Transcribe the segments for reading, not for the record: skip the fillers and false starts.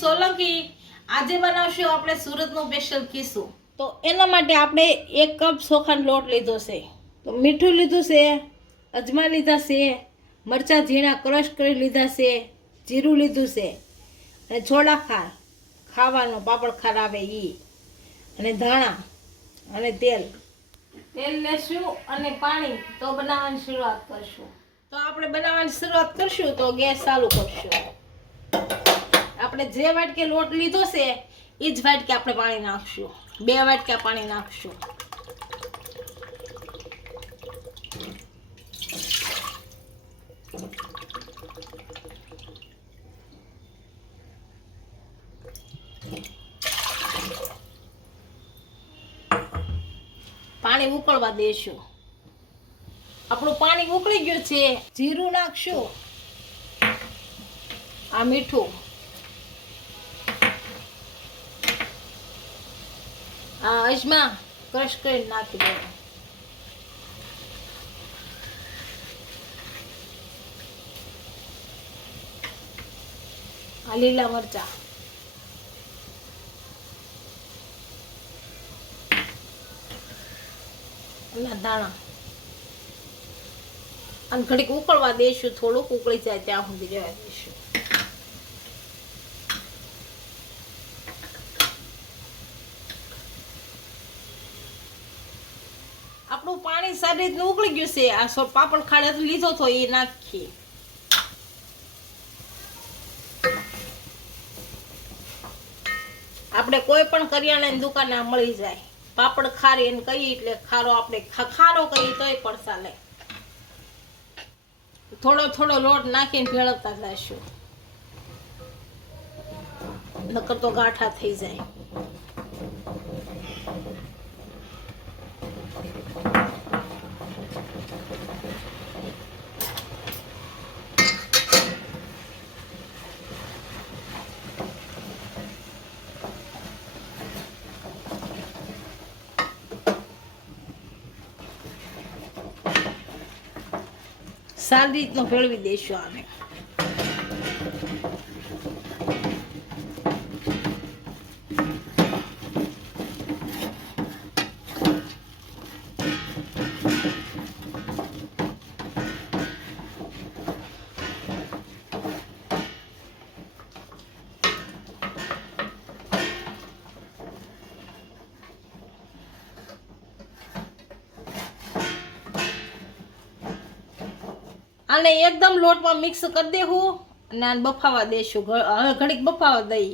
સોલંકી આજે બનાવશું આપણે સુરતનો સ્પેશિયલ ખીસું। તો એના માટે આપણે 1 કપ ચોખાનો લોટ લીધો છે, તો મીઠું લીધું છે, અજમા લીધા છે, મરચાં ઝીણા ક્રશ કરી લીધા છે, જીરું લીધું છે અને છોડા ખાર ખાવાનો પાપડ ખાર આવે ઈ, અને ધાણા અને તેલ લેશું અને પાણી। તો બનાવવાની શરૂઆત કરશું। તો આપણે બનાવવાની શરૂઆત કરશું તો ગેસ ચાલુ કરશું। આપણે જે વાટકે લોટ લીધો છે એ જ વાટકે આપણે પાણી નાખશું, 2 વાટકા પાણી નાખશું। પાણી ઉકળવા દેશું। આપણું પાણી ઉકળી ગયું છે, જીરું નાખશું, આ મીઠું, આ અજમા ક્રશ કરી નાખી દેવું, આ લીલા મરચાં, દાણા, અને ઘડીક ઉકળવા દઈશું, થોડુંક ઉકળી જાય ત્યાં સુધી રહેવા દઈશું। આપણું પાણી સારી રીતનું ઉકળી ગયું છે, આ પાપડ ખાડે લીધો તો એ નાખીએ। આપણે કોઈ પણ કરિયાણાની દુકાને મળી જાય પાપડ ખારી એને કહીએ એટલે ખારો, આપણે ખારો કહીએ તોય પણ ચાલે। થોડો થોડો લોટ નાખીને ભેળવતા જઈશું, નકર તો ગાંઠા થઈ જાય। સારી રીતનો ભેળવી દઈશું આને। આને એકદમ લોટમાં મિક્સ કરી દેવું અને આને બફાવા દેશું। હવે ઘડીક બફાવા દઈ,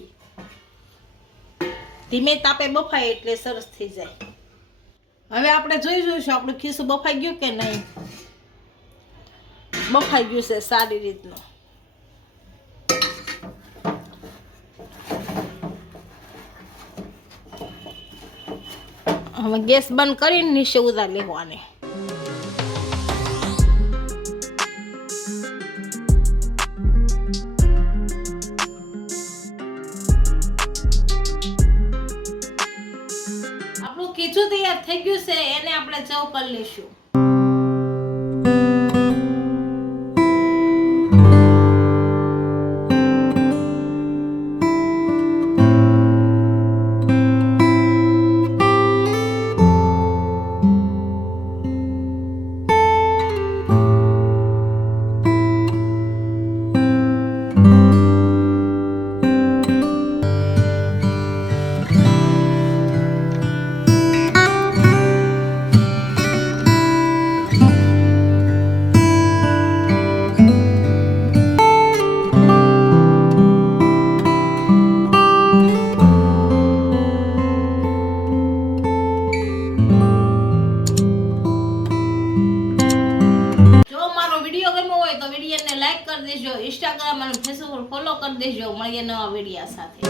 ધીમે તાપે બફાય એટલે સરસ થઈ જાય। હવે આપણે જોઈ જોઈશું આપણું ખીસું બફાઈ ગયું કે નહીં। બફાઈ ગયું છે સારી રીતનું। હવે ગેસ બંધ કરીને નીચે ઉતાર લેવું આને। ખીચું તૈયાર થઈ ગયું છે, એને આપણે ચવ કરી લઈશું। લાઈક કરી દેજો, ઇન્સ્ટાગ્રામ અને ફેસબુક ફોલો કરી દેજો। મળીએ નવા વિડીયો સાથે।